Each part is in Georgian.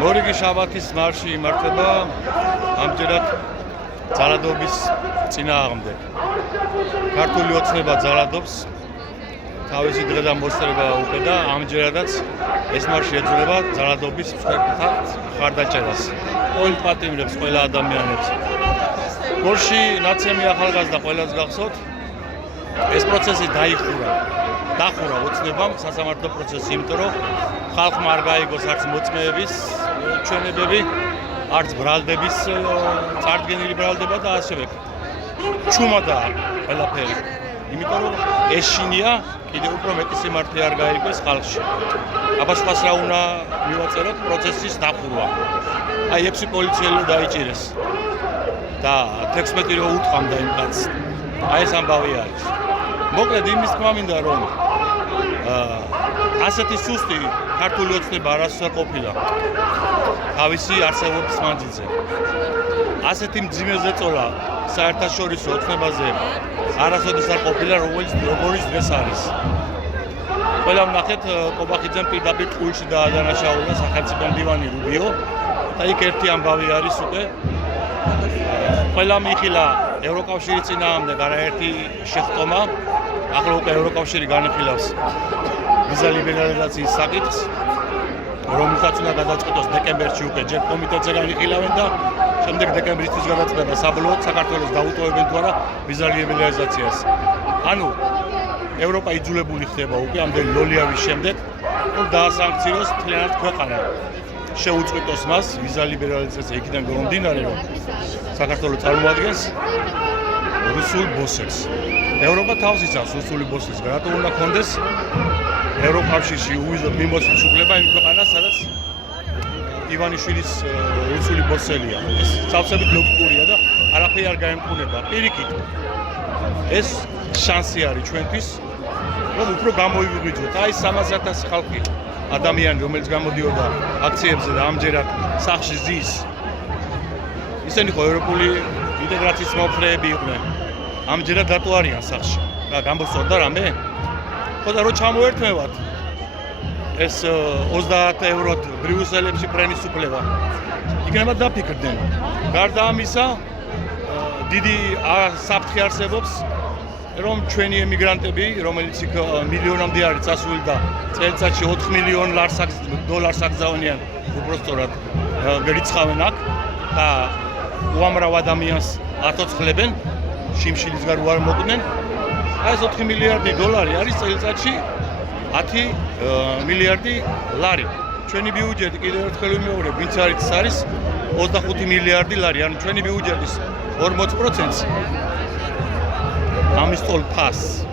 მორიგი შაბათის მარში იმართება ამჯერად ძალადობის წინააღმდეგ. ქართული ოცნება ძალადობს თავისი დღე და მოსწრება უყედა, ამჯერადაც ეს მარში ეძღვნება ძალადობის მსხვერპლთა ხარდაჭერას. ყოველ პატიმრებს, ყველა ადამიანებს. გორში ნაცემი ახალგაზრდა ყველას გახსოვთ, ეს პროცესი დახურა ოცნებამ სასამართლო პროცესი, იმიტომ რომ ხალხმა არ გაიგოს არც მოწმეების ჩვენებები, არც ბრალდების წარდგენილი ბრალდება და ასევე ჩუმადაა ყველაფერი. იმიტომ რომ ეს შინია კიდევ უფრო მეტი სიმართლე არ გაიგოს ხალხში. აბა სხვას რა უნდა მივაწეროთ პროცესის დახურვა. აი 6 პოლიციელი დაიჭირეს და 16 რო უთყამდა იმ კაცს. აი ეს ამბავი არის. მოკლედ იმის თქმა მინდა რომ ასეთი სუსტი ქართული ოცნება არასოდეს არ ყოფილა თავისი არსებობის მანძილზე. ასეთი მძიმე ზეწოლა საერთაშორისო ოცნებაზე არასოდეს არ ყოფილა, როგორც დღეს არის. ყველა ვნახეთ კობახიძემ პირდაპირ ტყუილში დაადანაშაულა სახელმწიფო მდივანი რუბიო და იქ ერთი ამბავი არის უკვე. ყველა მიხილა ევროკავშირის წინააღმდეგ არაერთი შეხტომა. ახლა უკვე ევროკავშირი განიხილავს ვიზა ლიბერალიზაციის საკითხს, რომელსაც უნდა გადაწყეთოს დეკემბერში უკვე ჯერ კომიტეტზე განიხილავენ და შემდეგ დეკემბრისთვის გადაწყდება საბოლოოდ საქართველოს დაუტოვებენ თუ არა ვიზა ლიბერალიზაციას. ანუ ევროპა იძულებული ხდება უკვე ამდენი ლოლიავის შემდეგ, რომ დაასანქციოს მთლიანად ქვეყანა. შეუწყვეტოს მას ვიზა ლიბერალიზაცია იქიდან გამომდინარე, რომ საქართველოს წარმოადგენს რუსულ ბოსებს. ევროპა თავს იცავს რუსული ბოსებს, რატომ უნდა კონდეს ევროკავშირში უვიზოთ მიმოსვლის უფლება იმ ქვეყანას, სადაც ივანიშვილის რუსული ბოსელია. ეს სავსებით ლოგიკურია და არაფერი არ გაემკუნება. პირიქით, ეს შანსი არის ჩვენთვის, რომ უფრო გამოვივიძოთ. აი 300,000 ხალხი ადამიანი, რომელიც გამოდიოდა აქციებზე და ამჯერად სახლში ზის. ისინი ხო ევროპული ინტეგრაციის მომხრეები იყვნენ. ამჯერად რატო არიან სახლში? რა გამოსწორდა რამე? ხო და რო ჩამოერთმევათ ეს 30 ევროთ ბრიუსელებში ფრენის უფლება. იქნება დაფიქრდნენ. გარდა ამისა, დიდი საფრთხე არსებობს, რომ ჩვენი ემიგრანტები, რომელიც იქ მილიონამდე არის წასული და წელიწადში 4 მილიონ დოლარს აგზავნიან, უბრალოდ გერიცხავენ აქ და უამრავ ადამიანს ათოცხლებენ, შიმშილის გარ უარ მოკვდნენ. აი ეს 4 მილიარდი დოლარი არის წელიწადში 10 მილიარდი ლარი. ჩვენი ბიუჯეტი კიდევ ერთხელ ვიმეორებ, ვინც არის 25 მილიარდი ლარი, ანუ ჩვენი ბიუჯეტის 40%-ს ამისტოლ ფას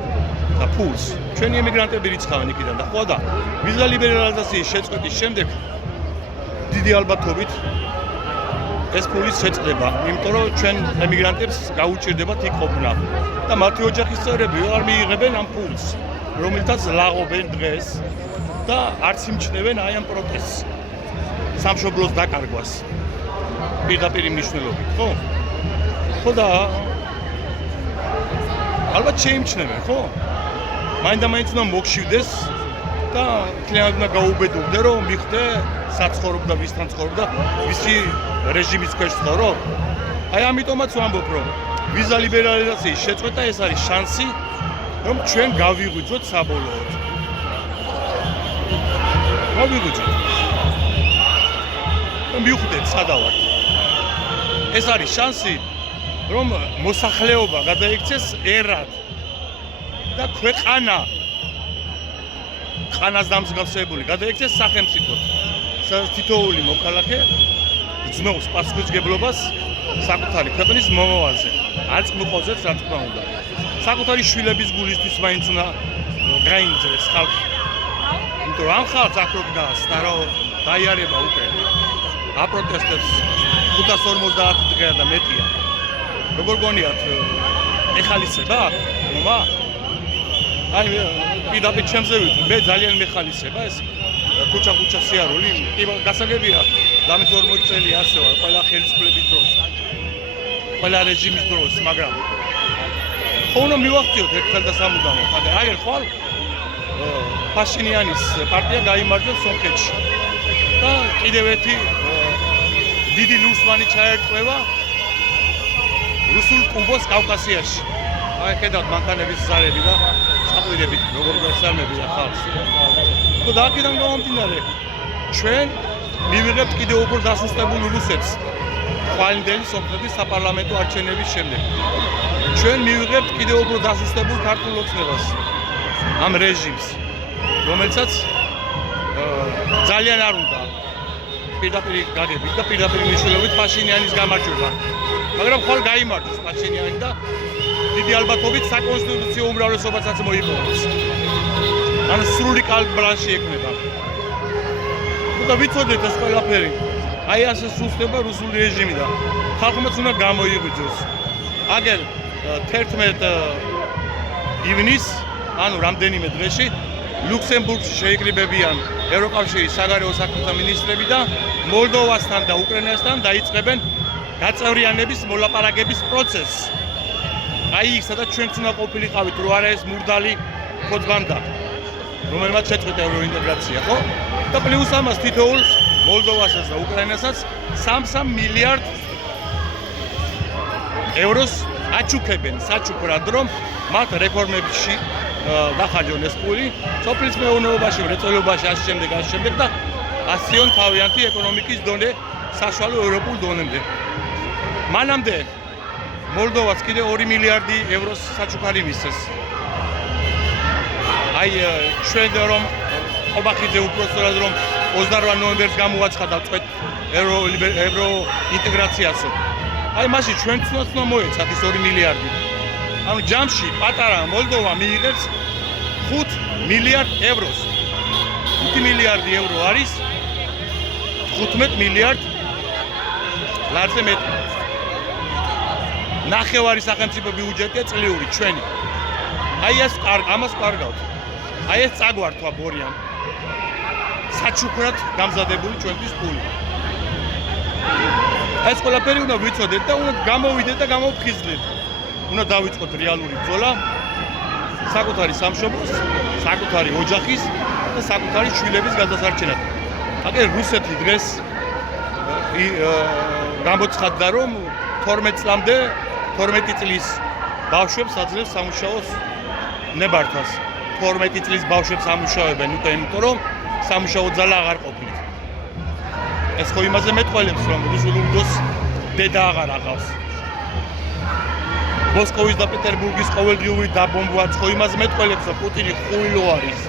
და ფულს ჩვენი ემიგრანტები რიცხავენ იქიდან და ხო და ვიზა ლიბერალიზაციის შეწყვეტის შემდეგ დიდი ალბათობით ეს ფული შეწყდება, იმიტომ რომ ჩვენ ემიგრანტებს გაუჭირდებათ იქ ყოფნა და მათი ოჯახის წევრები არ მიიღებენ ამ ფულს, რომელთაც ლაღობენ დღეს და არც იმჩნევენ აი ამ პროტესტს სამშობლოს დაკარგვას პირდაპირ მნიშვნელობით, ხო? ხო და ალბათ შეიმჩნევენ, ხო? მაინდა-მაინც უნდა მოგშივდეს და მთლიანად უნდა გაუბედურდე, რომ მიხდე საცხოვრობ და ვისთან ცხოვრობ და ვისი რეჟიმის ქვეშ ცხოვრობ. აი ამიტომაც ვამბობ, რომ ვიზა ლიბერალიზაციის შეწყვეტა ეს არის შანსი, რომ ჩვენ გავიღვიძოთ საბოლოოდ. გავიღვიძოთ. რომ მივხვდეთ სადა ვართ. ეს არის შანსი, რომ მოსახლეობა გადაიქცეს ერად და ქვეყანა ხანას დამსგავსებული გადაიქცეს სახელმწიფოდ. თითოეული მოქალაქე ძნობს პასუხისმგებლობას საკუთარი ქვეყნის მომავალზე. არც მოყოლზეც რა თქმა უნდა. საკუთარი შვილების გულისთვის მაინც უნდა გაინძრეს ხალხი. იმიტომ რომ ამ ხალხს აქ რო დგას და რო დაიარება უკვე აპროტესტებს 550 დღეა და მეტია. როგორ გონიათ ეხალისება მომა? აი პირდაპირ ჩემზე ვიტყვი, მე ძალიან მეხალისება ეს ქუჩა სიარული, გასაგებია, დამის 40 წელი ასე ვარ, ყველა ხელისუფლების დროს, ყველა რეჟიმის დროს, მაგრამ ხო უნდა მივახციოთ ერთხელ და სამუდამოდ, აგერ ხვალ ფაშინიანის პარტია გაიმარჯვებს სომხეთში. და კიდევ ერთი დიდი ლურსმანი ჩაერტყება რუსულ კუბოს კავკასიაში. აი ხედავთ მანქანების ზარები და საყვირები როგორ გასამებია ხალხს. და აქედან გამომდინარე ჩვენ მივიღებთ კიდევ უფრო დასუსტებულ რუსეთს. ხვალინდელი სომხეთის საპარლამენტო არჩევნების შემდეგ. ჩვენ მივიღებთ კიდევ უფრო დასუსტებულ ქართულ ოცნებას. ამ რეჟიმს, რომელსაც ძალიან არ უნდა პირდაპირ გაგებით და პირდაპირ მნიშვნელობით პაშინიანის გამარჯვება. მაგრამ ხვალ გაიმარჯვებს პაშინიანი და დიდი ალბათობით საკონსტიტუციო უმრავლესობასაც მოიპოვოს. ანუ სრული კალბრაში ექნება. და ვიცოდეთ ეს ყველაფერი. აი ასე სუსტება რუსული რეჟიმი და ხალხმაც უნდა გამოიღვიძოს. აგერ 11 ივნის, ანუ რამდენიმე დღეში ლუქსემბურგში შეიკრიბებიან ევროკავშირის საგარეო საქმეთა მინისტრები და მოლდოვასთან და უკრაინასთან დაიწყებენ გაწევრიანების მოლაპარაკების პროცესს. აი იქ სადაც ჩვენც უნდა ყოფილიყავით, რო არა ეს მურდალი ხოძბანდა, რომელმაც შეწყვიტა ევროინტეგრაცია, ხო? და პლუს ამას თითოეულ მოლდოვასაც და უკრაინასაც 3 მილიარდ ევროს აჩუქებენ საჩუქრად, რომ მათ რეფორმებში დახარჯონ ეს პული, სოფლის მეურნეობაში, მრეწველობაში, ასე შემდეგ და ასწიონ თავიანთი ეკონომიკის დონე საშუალო ევროპულ დონემდე. მანამდე მოლდოვას კიდე 2 მილიარდი ევროს საჩუქარი მისცეს. აი ჩვენ რომ ობახიძე უпроსტად რომ 28 ნოემბერს გამოაცხადა წვეთ ევრო ინტეგრაციასო. აი მაშინ ჩვენც უნდა მოეცათ ის 2 მილიარდი. ანუ ჯამში პატარა მოლდოვა მიიღებს 5 მილიარდ ევროს. 5 მილიარდი ევრო არის 15 მილიარდ ლარზე მეტი. ნახევარი სახელმწიფო ბიუჯეტია წლიური ჩვენი. აი ეს ამას კარგავთ. აი ეს წაგვართვა ბორიამ. საჩუქრად გამზადებული ჩვენთვის პული. ეს ყველაფერი უნდა ვიცოდეთ და უნდა გამოვიდეთ და გამოვხიზლეთ. უნდა დავიწყოთ რეალური ბრძოლა საკუთარი სამშობლოს, საკუთარი ოჯახის და საკუთარი შვილების გადასარჩენად. აგერ რუსეთი დღეს გამოცხადდა, რომ 12 წლის ბავშვებს აძლევს სამუშაოს ნებართვას. 12 წლის ბავშვებს ამუშავებენ უკვე იმიტომ, რომ სამუშაო ძალა აღარ ყოფილით. ეს ხო იმაზე მეტყველებს, რომ რუსულ უბდოს დედა აღარ აღავს. მოსკოვის და პეტერბურგის ყოველდღიური დაბომბვაც ხო იმაზე მეტყველებს, რომ პუტინი ხუილო არის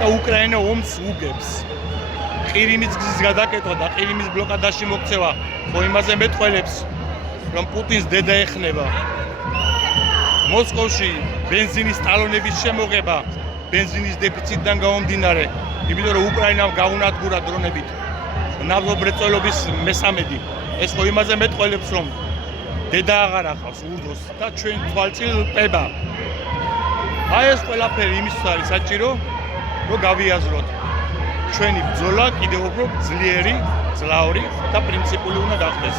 და უკრაინა ომს უგებს. ყირიმის გზის გადაკეთვა და ყირიმის ბლოკადაში მოქცევა ხო იმაზე მეტყველებს, რომ პუტინს დედა ეხნება. მოსკოვში ბენზინის ტალონების შემოღება ბენზინის დეფიციტიდან გამომდინარე, იმიტომ რომ უკრაინამ გაუნადგურა დრონებით ნავთობმრეწველობის მესამედი. ეს ხო იმაზე მეტყველებს, რომ დედა აღარ ახავს ურდოს და ჩვენ თვალწინ ყება. აი ეს ყველაფერი იმისთვის არის საჭირო, რომ გავიაზროთ ჩვენი ბრძოლა კიდევ უფრო ძლიერი, ძლავრი და პრინციპული უნდა გახდეს.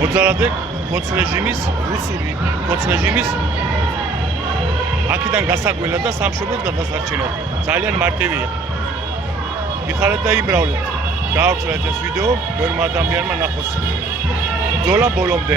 მოძალადე კოც რეჟიმის, რუსული კოც რეჟიმის აქედან გასაგველა და სამშობლოს გადასარჩენად ძალიან მარტივია. მიხარეთ და იმრავლეთ. გაავრცელეთ ეს ვიდეო, ბევრმა ადამიანმა ნახოს. ბრძოლა ბოლომდე.